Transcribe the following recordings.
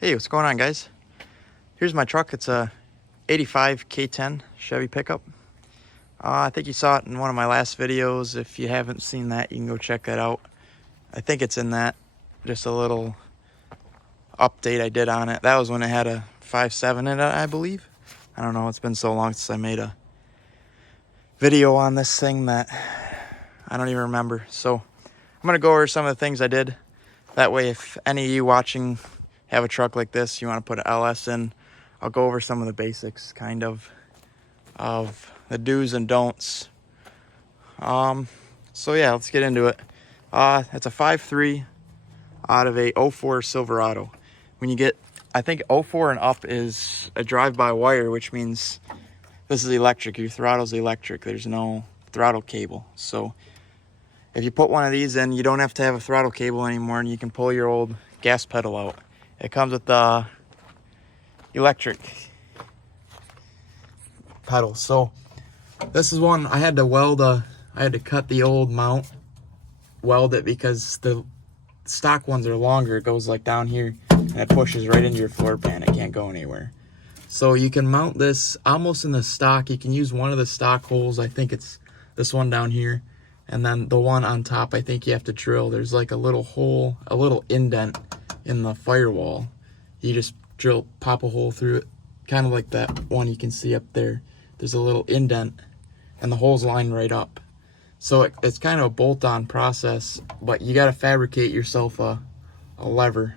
Hey, what's going on, guys? Here's my truck. It's a 85 K10 Chevy pickup. I think you saw it in one of my last videos. If you haven't seen that, you can go check that out. I think it's in that. Just a little update I did on it. That was when it had a 5.7 in it, I believe. I don't know. It's been so long since I made a video on this thing that I don't even remember. So I'm going to go over some of the things I did. That way, if any of you watching have a truck like this, you want to put an LS in, I'll go over some of the basics, kind of the do's and don'ts. So yeah, let's get into it. It's a 5.3 out of a 04 Silverado. When you get, I think 04 and up is a drive-by-wire, which means this is electric. Your throttle's electric. There's no throttle cable. So if you put one of these in, you don't have to have a throttle cable anymore, and you can pull your old gas pedal out. It comes with the electric pedal. So this is one I had to weld. I had to cut the old mount, weld it, because the stock ones are longer. It goes like down here and it pushes right into your floor pan. It can't go anywhere. So you can mount this almost in the stock. You can use one of the stock holes. I think it's this one down here, and then the one on top, I think you have to drill. There's like a little hole, a little indent in the firewall. You just pop a hole through it, kind of like that one you can see up there. There's a little indent and the hole's lined right up. So it's kind of a bolt-on process, but you got to fabricate yourself a lever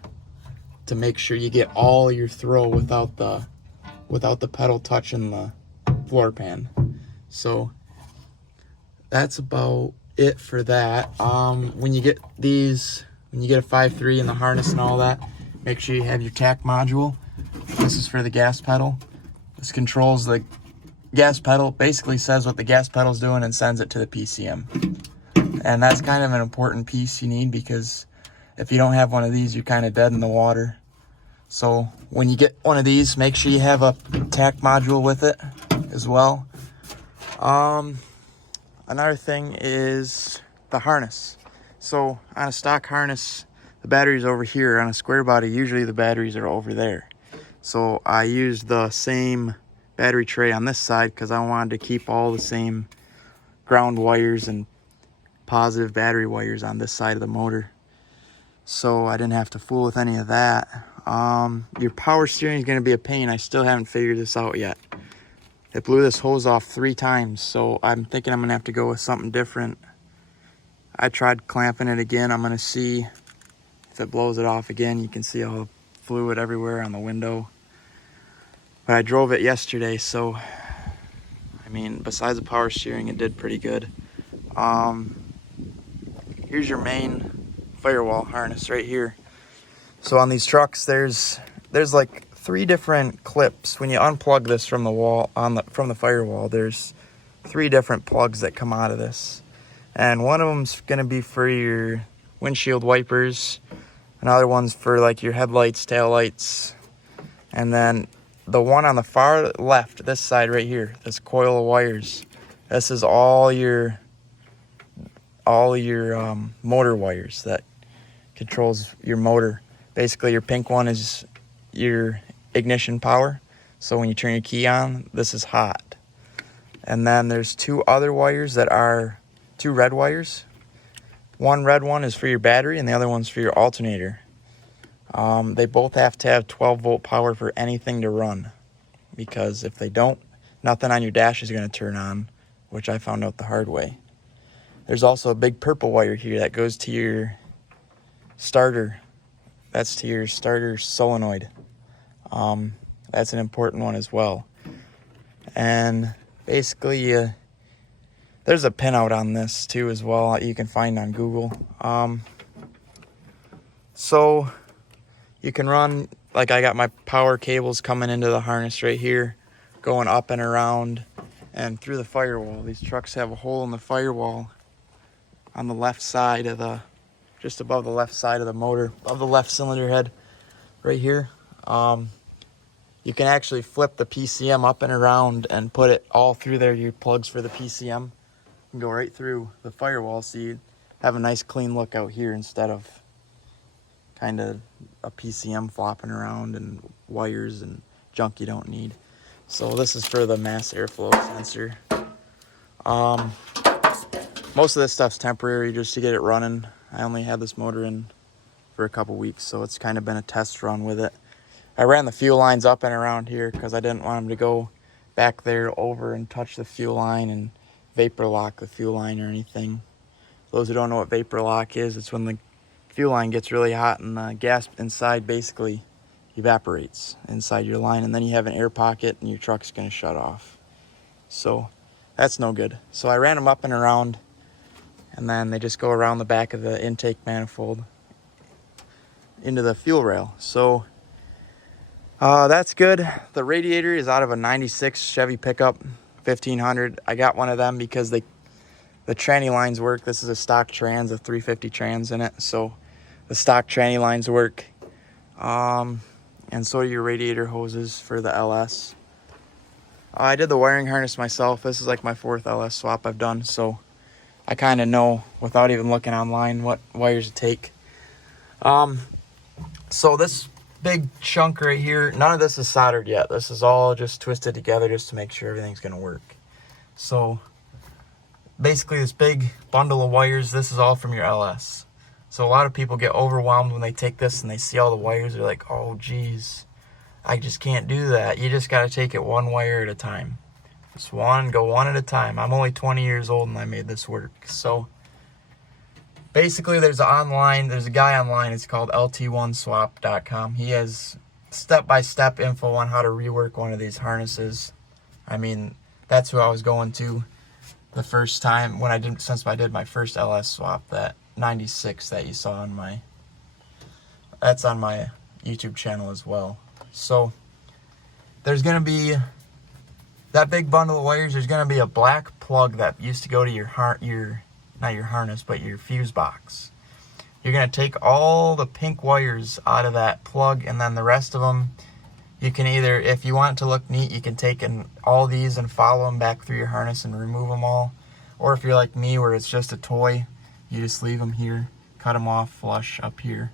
to make sure you get all your throw without the pedal touching the floor pan. So that's about it for that. When you get these, when you get a 5.3 and the harness and all that, make sure you have your tack module. This is for the gas pedal. This controls the gas pedal, basically says what the gas pedal's doing and sends it to the PCM. And that's kind of an important piece you need, because if you don't have one of these, you're kind of dead in the water. So when you get one of these, make sure you have a tack module with it as well. Another thing is the harness. So on a stock harness, the battery's over here. On a square body, usually the batteries are over there. So I used the same battery tray on this side because I wanted to keep all the same ground wires and positive battery wires on this side of the motor. So I didn't have to fool with any of that. Your power steering is going to be a pain. I still haven't figured this out yet. It blew this hose off 3 times, so I'm thinking I'm going to have to go with something different. I tried clamping it again. I'm going to see if it blows it off again. You can see all the fluid everywhere on the window. But I drove it yesterday, so, I mean, besides the power steering, it did pretty good. Here's your main firewall harness right here. So on these trucks, there's like 3 different clips. When you unplug this from the wall, from the firewall, there's 3 different plugs that come out of this. And one of them's gonna be for your windshield wipers. Another one's for like your headlights, taillights. And then the one on the far left, this side right here, this coil of wires, this is all your motor wires that controls your motor. Basically, your pink one is your ignition power. So when you turn your key on, this is hot. And then there's 2 other wires that are 2 red wires. One red one is for your battery and the other one's for your alternator. They both have to have 12-volt power for anything to run, because if they don't, nothing on your dash is going to turn on, which I found out the hard way. There's also a big purple wire here that goes to your starter. That's to your starter solenoid. That's an important one as well. And basically, there's a pinout on this too as well. You can find on Google. So you can run, like I got my power cables coming into the harness right here, going up and around and through the firewall. These trucks have a hole in the firewall on the left side of the, just above the left side of the motor, above the left cylinder head right here. You can actually flip the PCM up and around and put it all through there. Your plugs for the PCM can go right through the firewall, so you have a nice clean look out here instead of kind of a PCM flopping around and wires and junk you don't need. So this is for the mass airflow sensor. Most of this stuff's temporary just to get it running. I only had this motor in for a couple weeks, so it's kind of been a test run with it. I ran the fuel lines up and around here because I didn't want them to go back there over and touch the fuel line and vapor lock the fuel line or anything. For those who don't know what vapor lock is, it's when the fuel line gets really hot and the gas inside basically evaporates inside your line, and then you have an air pocket and your truck's going to shut off. So that's no good. So I ran them up and around, and then they just go around the back of the intake manifold into the fuel rail. So that's good. The radiator is out of a 96 Chevy pickup 1500. I got one of them because the tranny lines work. This is a stock trans, a 350 trans in it, so the stock tranny lines work. And so do your radiator hoses for the LS. I did the wiring harness myself. This is like my 4th LS swap I've done, so I kind of know without even looking online what wires to take. So this big chunk right here, none of this is soldered yet. This is all just twisted together just to make sure everything's going to work. So basically this big bundle of wires, this is all from your LS. So a lot of people get overwhelmed when they take this and they see all the wires. They're like, oh geez, I just can't do that. You just got to take it one wire at a time. Just go one at a time. I'm only 20 years old and I made this work. So basically there's a guy online, it's called lt1swap.com. He has step-by-step info on how to rework one of these harnesses. I mean, that's who I was going to the first time since I did my first LS swap, that 96 that you saw that's on my YouTube channel as well. So there's going to be that big bundle of wires. There's going to be a black plug that used to go to not your harness, but your fuse box. You're going to take all the pink wires out of that plug, and then the rest of them, you can either, if you want it to look neat, you can take all these and follow them back through your harness and remove them all. Or if you're like me, where it's just a toy, you just leave them here, cut them off flush up here.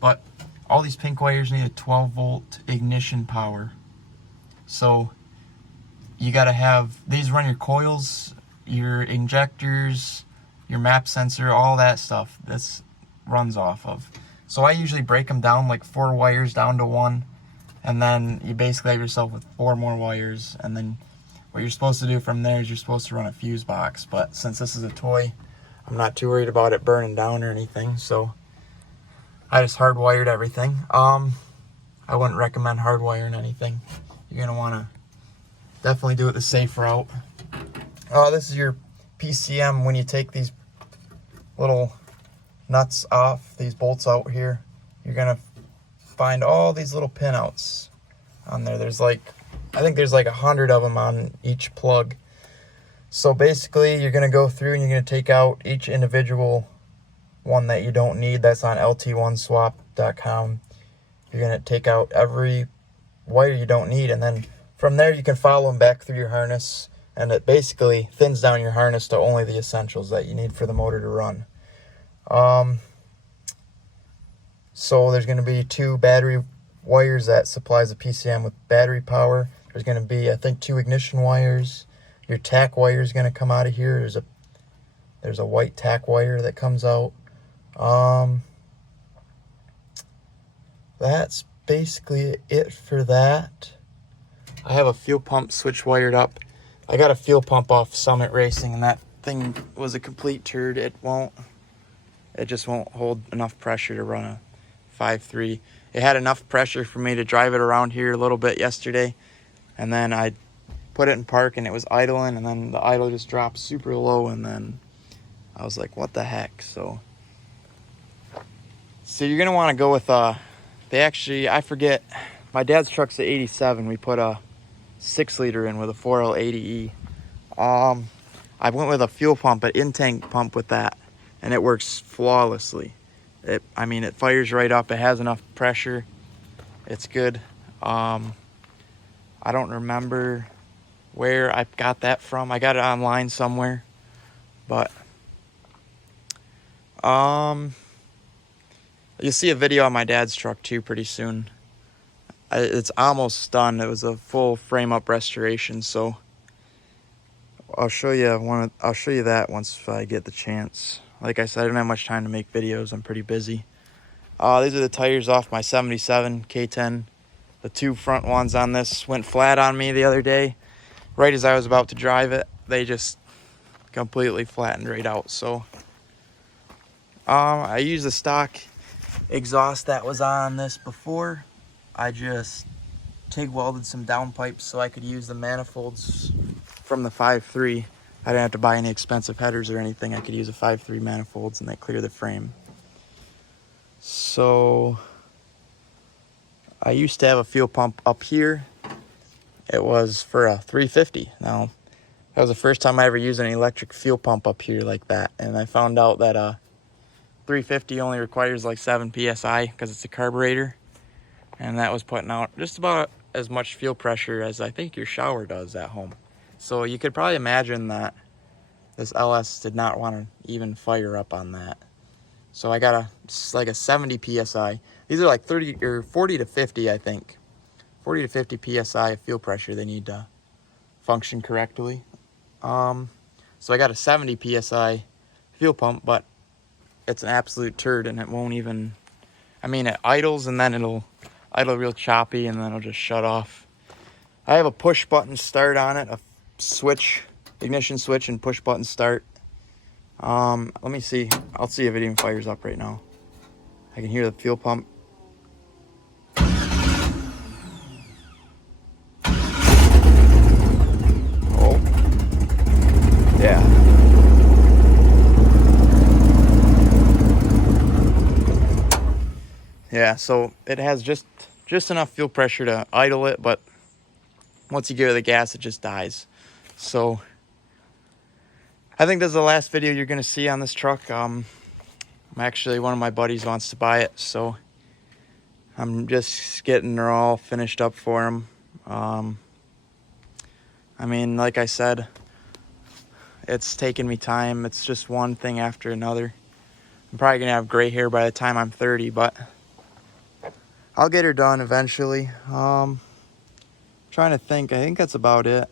But all these pink wires need a 12-volt ignition power. So you got to have, these run your coils, your injectors, your map sensor, all that stuff. This runs off of. So I usually break them down like 4 wires down to 1, and then you basically have yourself with 4 more wires, and then what you're supposed to do from there is you're supposed to run a fuse box. But since this is a toy, I'm not too worried about it burning down or anything, so I just hardwired everything. I wouldn't recommend hardwiring anything. You're going to want to definitely do it the safe route. This is your PCM. When you take these little nuts off, these bolts out here, you're going to find all these little pinouts on there. I think there's like 100 of them on each plug. So basically you're going to go through and you're going to take out each individual one that you don't need. That's on lt1swap.com. You're going to take out every wire you don't need, and then from there you can follow them back through your harness, and it basically thins down your harness to only the essentials that you need for the motor to run. So there's going to be 2 battery wires that supplies the PCM with battery power. There's going to be, I think, 2 ignition wires. Your tack wire is going to come out of here. There's a white tack wire that comes out. That's basically it for that. I have a fuel pump switch wired up. I got a fuel pump off Summit Racing, and that thing was a complete turd. It just won't hold enough pressure to run a 5.3. It had enough pressure for me to drive it around here a little bit yesterday, and then I put it in park and it was idling, and then the idle just dropped super low, and then I was like, what the heck? So you're gonna want to go with I forget, my dad's truck's the 87. We put a 6-liter in with a 4L80E. I went with a fuel pump, an in-tank pump with that, and it works flawlessly. It fires right up. It has enough pressure. It's good. I don't remember where I got that from. I got it online somewhere, but You'll see a video on my dad's truck too pretty soon. It's almost done. It was a full frame up restoration, so I'll show you I'll show you that once I get the chance. Like I said, I don't have much time to make videos. I'm pretty busy. These are the tires off my 77 K10. The two front ones on this went flat on me the other day. Right as I was about to drive it, they just completely flattened right out. So I used the stock exhaust that was on this before. I just TIG welded some downpipes so I could use the manifolds from the 5.3. I didn't have to buy any expensive headers or anything. I could use a 5.3 manifolds and they clear the frame. So I used to have a fuel pump up here. It was for a 350. Now, that was the first time I ever used an electric fuel pump up here like that. And I found out that 350 only requires like 7 PSI because it's a carburetor. And that was putting out just about as much fuel pressure as I think your shower does at home. So you could probably imagine that this LS did not want to even fire up on that. So I got like a 70 PSI. These are like 30 or 40 to 50, I think. 40 to 50 PSI of fuel pressure they need to function correctly. So I got a 70 PSI fuel pump, but it's an absolute turd and it won't even, I mean, it idles and then it'll idle real choppy and then it'll just shut off. I have a push button start on it, a switch, ignition switch and push button start. Let me see. I'll see if it even fires up right now. I can hear the fuel pump. Oh. Yeah. Yeah, so it has just enough fuel pressure to idle it, but once you give it the gas, it just dies. So I think this is the last video you're gonna see on this truck. Actually, one of my buddies wants to buy it, so I'm just getting her all finished up for him. I mean, like I said, it's taken me time. It's just one thing after another. I'm probably gonna have gray hair by the time I'm 30, but I'll get her done eventually. Trying to think, I think that's about it.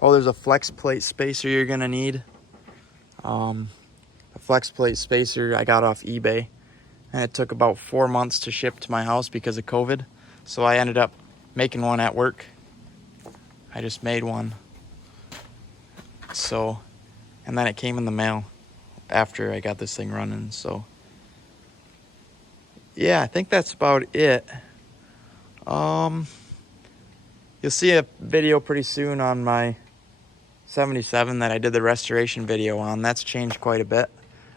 Oh, there's a flex plate spacer you're gonna need. A flex plate spacer I got off eBay, and it took about 4 months to ship to my house because of COVID. So I ended up making one at work. I just made one. So, and then it came in the mail after I got this thing running. So yeah, I think that's about it. You'll see a video pretty soon on my 77 that I did the restoration video on. That's changed quite a bit.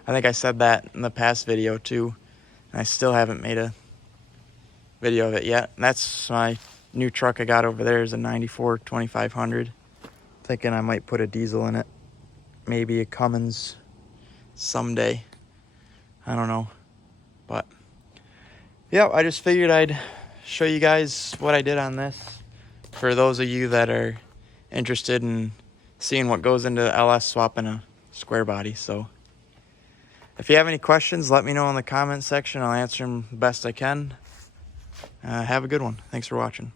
I think I said that in the past video too, and I still haven't made a video of it yet. That's my new truck I got over there is a 94 2500. Thinking I might put a diesel in it, maybe a Cummins someday. I don't know, but yeah, I just figured I'd show you guys what I did on this for those of you that are interested in seeing what goes into the LS swapping a square body. So if you have any questions, let me know in the comment section. I'll answer them the best I can. Have a good one. Thanks for watching.